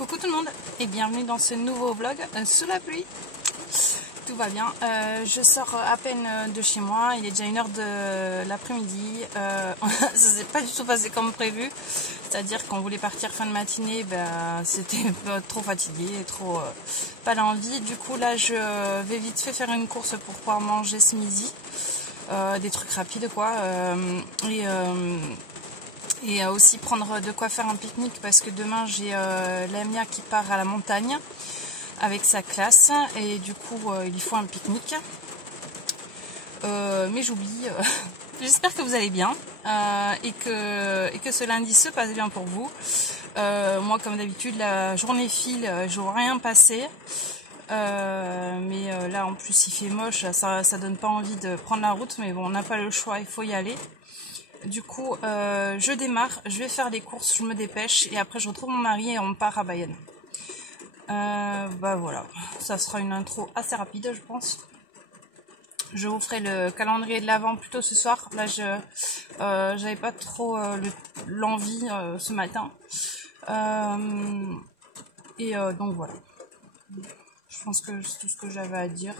Coucou tout le monde et bienvenue dans ce nouveau vlog sous la pluie. Tout va bien, je sors à peine de chez moi, il est déjà 1h de l'après-midi, ça s'est pas du tout passé comme prévu, c'est-à-dire qu'on voulait partir fin de matinée, c'était trop fatigué, trop pas l'envie. Du coup là je vais vite fait faire une course pour pouvoir manger ce midi, des trucs rapides quoi, et aussi prendre de quoi faire un pique-nique parce que demain j'ai Lamia qui part à la montagne avec sa classe et du coup il lui faut un pique-nique. Mais j'oublie. J'espère que vous allez bien et que ce lundi se passe bien pour vous. Moi comme d'habitude la journée file, je vois rien passer. Mais là en plus il fait moche, ça donne pas envie de prendre la route, mais bon on n'a pas le choix, il faut y aller. Du coup je démarre, je vais faire les courses, je me dépêche et après je retrouve mon mari et on part à Bayonne. Voilà, ça sera une intro assez rapide je pense. Je vous ferai le calendrier de l'Avent plutôt ce soir. Là j'avais pas trop l'envie ce matin. Donc voilà. Je pense que c'est tout ce que j'avais à dire.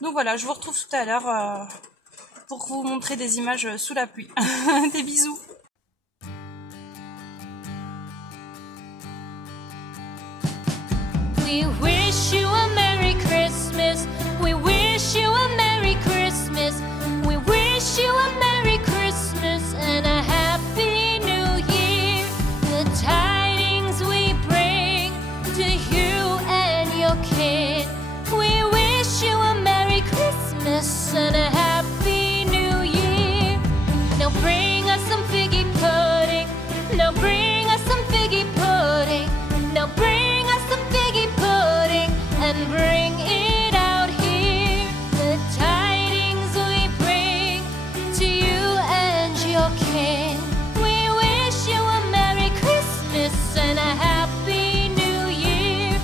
Donc voilà, je vous retrouve tout à l'heure pour vous montrer des images sous la pluie. Des bisous. We wish you a Merry Christmas. We wish you a Merry Christmas. We wish you a Merry Christmas and a Happy New Year. The tidings we bring to you and your kid. We wish you a Merry Christmas and a Happy New Year. Now bring us some figgy pudding. Now bring us some figgy pudding. Now bring us some figgy pudding and bring it out here. The tidings we bring to you and your kin. We wish you a Merry Christmas and a Happy New Year.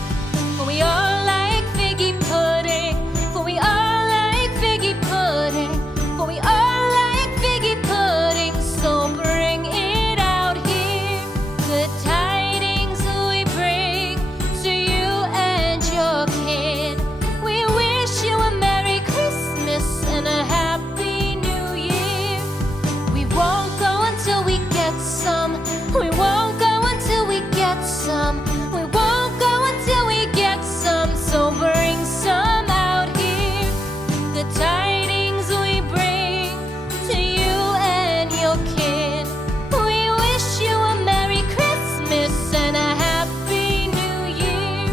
For we all like figgy pudding. For we all like figgy pudding. For we all like figgy pudding. So bring it out here. The tidings we bring to you and your kid. We wish you a Merry Christmas and a Happy New Year. We won't go until we get some. We won't go until we get some. We won't go until we get some. So bring some out here. The tidings we bring to you and your kid. We wish you a Merry Christmas and a Happy New Year.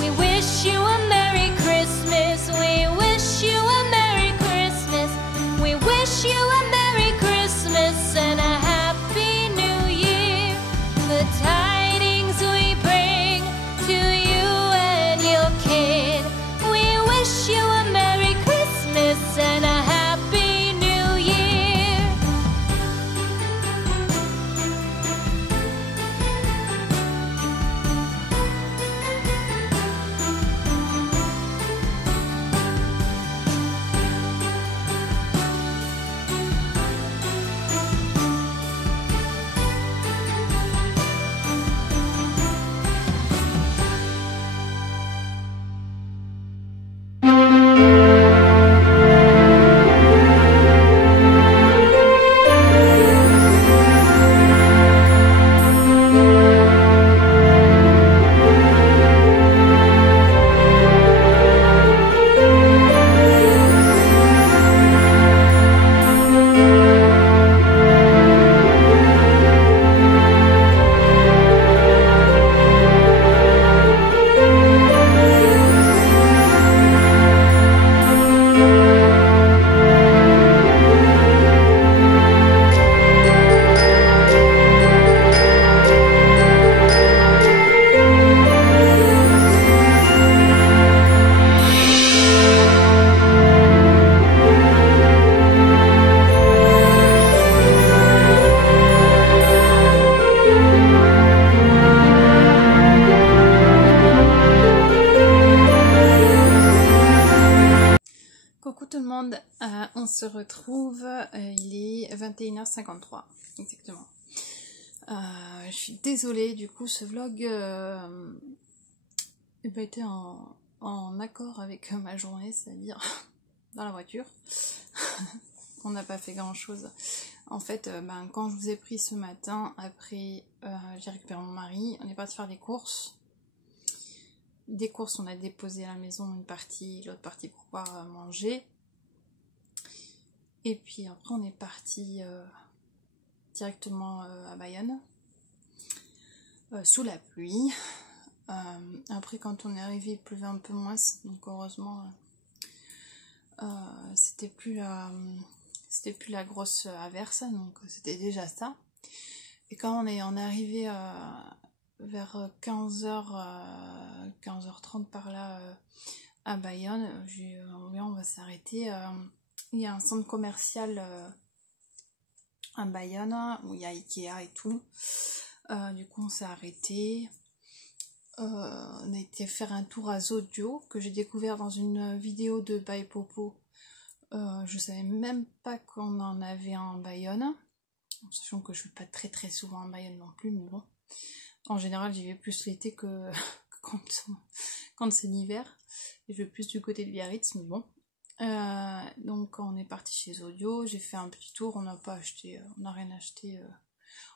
We wish you a Merry Christmas. We wish you a Merry Christmas. We wish you a Merry Christmas and a Happy New Year. The tidings we bring to you and your kid. We wish you a Merry Christmas and a Happy New Year. On se retrouve, il est 21h53 exactement. Je suis désolée, du coup ce vlog était en accord avec ma journée, c'est-à-dire dans la voiture. On n'a pas fait grand chose. En fait, quand je vous ai pris ce matin, après j'ai récupéré mon mari, on est parti faire des courses. Des courses, on a déposé à la maison une partie, l'autre partie pour pouvoir manger. Et puis après on est parti directement à Bayonne, sous la pluie. Après quand on est arrivé il pleuvait un peu moins, donc heureusement c'était plus la grosse averse, donc c'était déjà ça. Et quand on est arrivé vers 15h30 par là à Bayonne, on va s'arrêter. Il y a un centre commercial à Bayonne où il y a Ikea et tout. Du coup on s'est arrêté. On a été faire un tour à Zodio que j'ai découvert dans une vidéo de By Popo. Je savais même pas qu'on en avait un en Bayonne, sachant que je suis pas très très souvent en Bayonne non plus, mais bon, en général j'y vais plus l'été que quand c'est l'hiver, et je vais plus du côté de Biarritz, mais bon. Donc on est parti chez Zodio, j'ai fait un petit tour, on n'a rien acheté.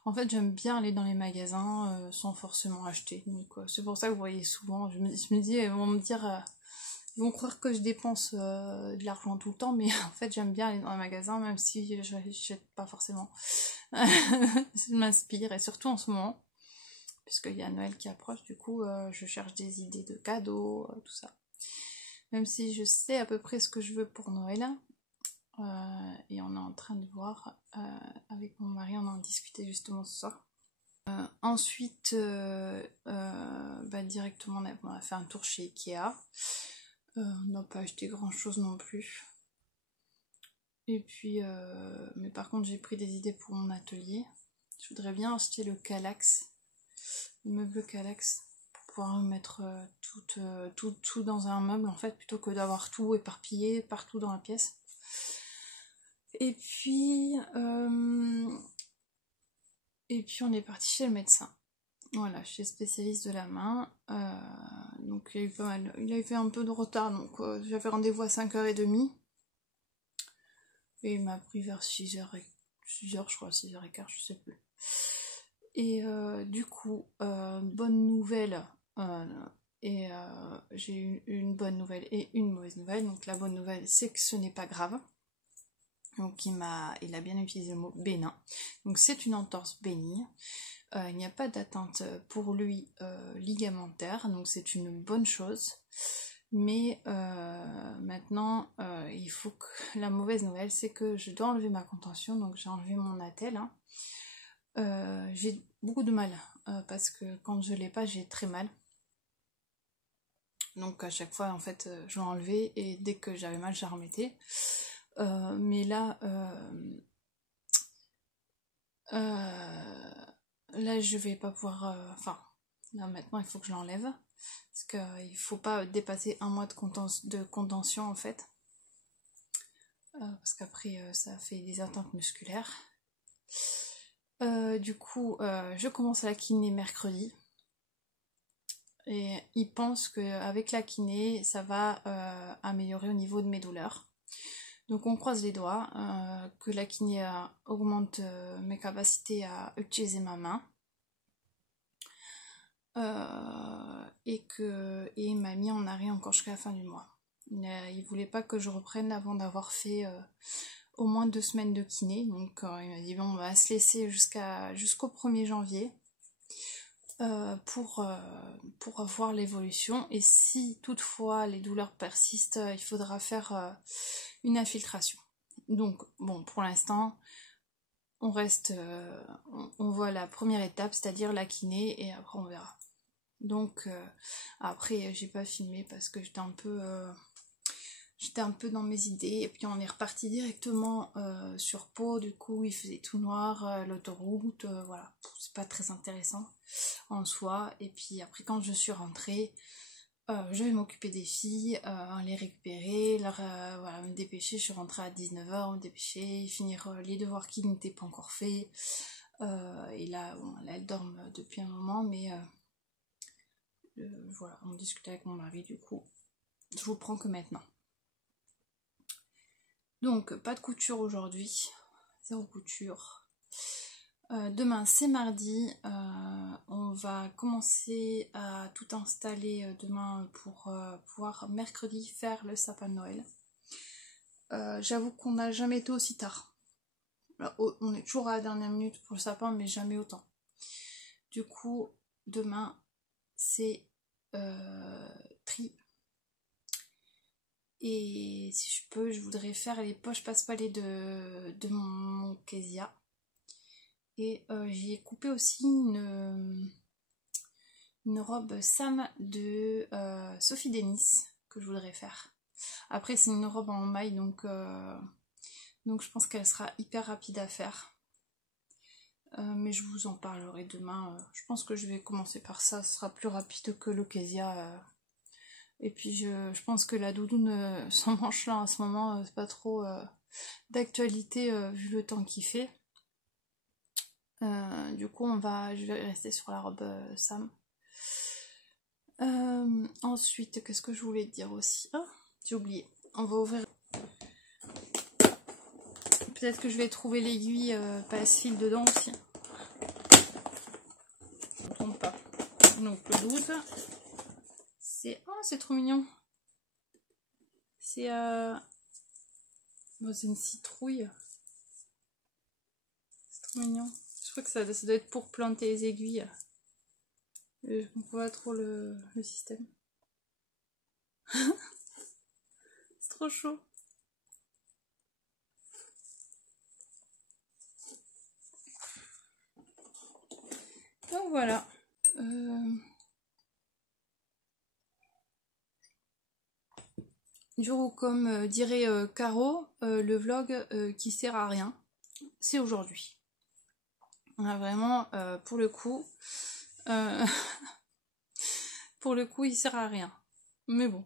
En fait j'aime bien aller dans les magasins sans forcément acheter, donc c'est pour ça que vous voyez souvent, je me dis, ils vont me dire, ils vont croire que je dépense de l'argent tout le temps, mais en fait j'aime bien aller dans les magasins, même si je n'achète pas forcément. Je m'inspire, et surtout en ce moment, puisqu'il y a Noël qui approche, du coup je cherche des idées de cadeaux, tout ça. Même si je sais à peu près ce que je veux pour Noël. Et on est en train de voir avec mon mari, on en discutait justement ce soir. Ensuite, directement on a fait un tour chez Ikea. On n'a pas acheté grand chose non plus. Et puis, mais par contre j'ai pris des idées pour mon atelier. Je voudrais bien acheter le Kallax, le meuble Kallax, pour pouvoir mettre tout dans un meuble en fait, plutôt que d'avoir tout éparpillé partout dans la pièce. Et puis on est parti chez le médecin. Voilà, chez le spécialiste de la main. Donc il y a eu pas mal. Il a fait un peu de retard, donc j'avais rendez-vous à 5h30. Et il m'a pris vers 6h, je crois, 6h15, je sais plus. Et du coup, bonne nouvelle. J'ai eu une bonne nouvelle et une mauvaise nouvelle. Donc la bonne nouvelle, c'est que ce n'est pas grave. Donc il a bien utilisé le mot bénin. Donc c'est une entorse bénigne. Il n'y a pas d'atteinte pour lui ligamentaire, donc c'est une bonne chose. Mais maintenant, il faut que la mauvaise nouvelle, c'est que je dois enlever ma contention, donc j'ai enlevé mon attelle. J'ai beaucoup de mal parce que quand je l'ai pas, j'ai très mal. Donc à chaque fois, en fait, je l'enlevais et dès que j'avais mal, je la remettais. Mais là, je vais pas pouvoir. Là maintenant, il faut que je l'enlève parce qu'il faut pas dépasser 1 mois de contention en fait, parce qu'après ça fait des atteintes musculaires. Du coup, je commence la kiné mercredi. Et il pense qu'avec la kiné, ça va améliorer au niveau de mes douleurs. Donc on croise les doigts, que la kiné augmente mes capacités à utiliser ma main. Et il m'a mis en arrêt encore jusqu'à la fin du mois. Il voulait pas que je reprenne avant d'avoir fait au moins 2 semaines de kiné. Donc il m'a dit bon, on va se laisser jusqu'au 1er janvier. Pour voir l'évolution, et si toutefois les douleurs persistent, il faudra faire une infiltration. Donc bon, pour l'instant on reste, on voit la première étape, c'est-à-dire la kiné, et après on verra. Donc après j'ai pas filmé parce que j'étais un peu dans mes idées, et puis on est reparti directement sur Pau. Du coup il faisait tout noir, l'autoroute, voilà, c'est pas très intéressant en soi. Et puis après quand je suis rentrée, je vais m'occuper des filles, les récupérer, me dépêcher. Je suis rentrée à 19h, me dépêcher, finir les devoirs qui n'étaient pas encore faits, Et là, bon, elle dort depuis un moment, mais voilà, on discutait avec mon mari, du coup, je vous prends que maintenant. Donc, pas de couture aujourd'hui, 0 couture. Demain, c'est mardi, on va commencer à tout installer demain pour pouvoir mercredi faire le sapin de Noël. J'avoue qu'on n'a jamais été aussi tard. Alors, on est toujours à la dernière minute pour le sapin, mais jamais autant. Du coup, demain, c'est tri. Et si je peux, je voudrais faire les poches passe-palais de mon Kezia. Et j'ai coupé aussi une robe Sam de Sophie Denis que je voudrais faire. Après, c'est une robe en maille, donc je pense qu'elle sera hyper rapide à faire. Mais je vous en parlerai demain. Je pense que je vais commencer par ça, ce sera plus rapide que le Kezia. Et puis je pense que la doudoune sans manche là en ce moment, c'est pas trop d'actualité vu le temps qu'il fait. Du coup je vais rester sur la robe Sam. Ensuite, qu'est-ce que je voulais te dire aussi? Ah, j'ai oublié. On va ouvrir. Peut-être que je vais trouver l'aiguille passe-fil dedans aussi. Je ne trompe pas. Donc le 12. C'est trop mignon. C'est bon, c'est une citrouille. C'est trop mignon. Je crois que ça doit être pour planter les aiguilles. Je ne comprends pas trop le système. C'est trop chaud. Donc voilà. Du coup, comme dirait Caro, le vlog qui sert à rien, c'est aujourd'hui. Vraiment, pour le coup, il sert à rien. Mais bon.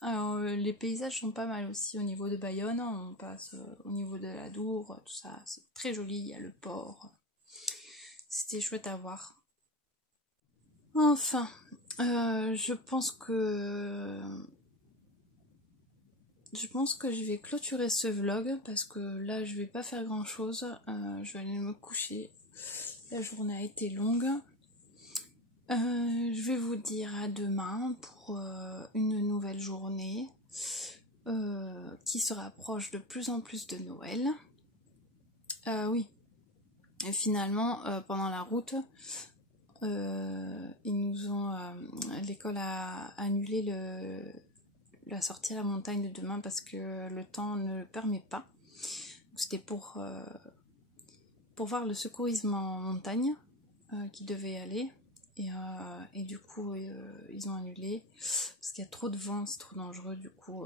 Alors, les paysages sont pas mal aussi au niveau de Bayonne. On passe au niveau de la Dour, tout ça. C'est très joli, il y a le port. C'était chouette à voir. Enfin, je pense que je vais clôturer ce vlog parce que là je vais pas faire grand chose. Je vais aller me coucher. La journée a été longue. Je vais vous dire à demain pour une nouvelle journée qui se rapproche de plus en plus de Noël. Oui. Et finalement, pendant la route, l'école a annulé la sortie à la montagne de demain parce que le temps ne le permet pas. C'était pour voir le secourisme en montagne qui devait aller. Et du coup, ils ont annulé parce qu'il y a trop de vent, c'est trop dangereux. Du coup,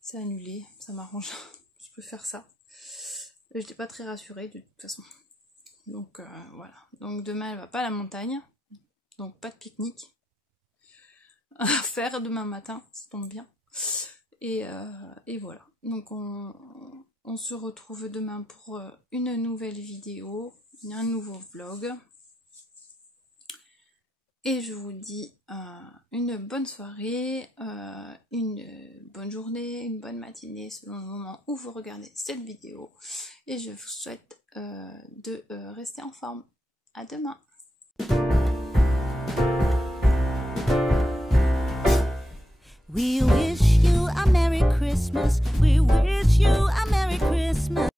c'est annulé. Ça m'arrange. Je peux faire ça. J'étais pas très rassurée de toute façon. Donc voilà. Donc demain elle va pas à la montagne. Donc pas de pique-nique à faire demain matin, ça tombe bien. Et voilà. Donc on se retrouve demain pour une nouvelle vidéo, un nouveau vlog. Et je vous dis une bonne soirée, une bonne journée, une bonne matinée selon le moment où vous regardez cette vidéo. Et je vous souhaite de rester en forme. À demain! We wish you a Merry Christmas. We wish you a Merry Christmas.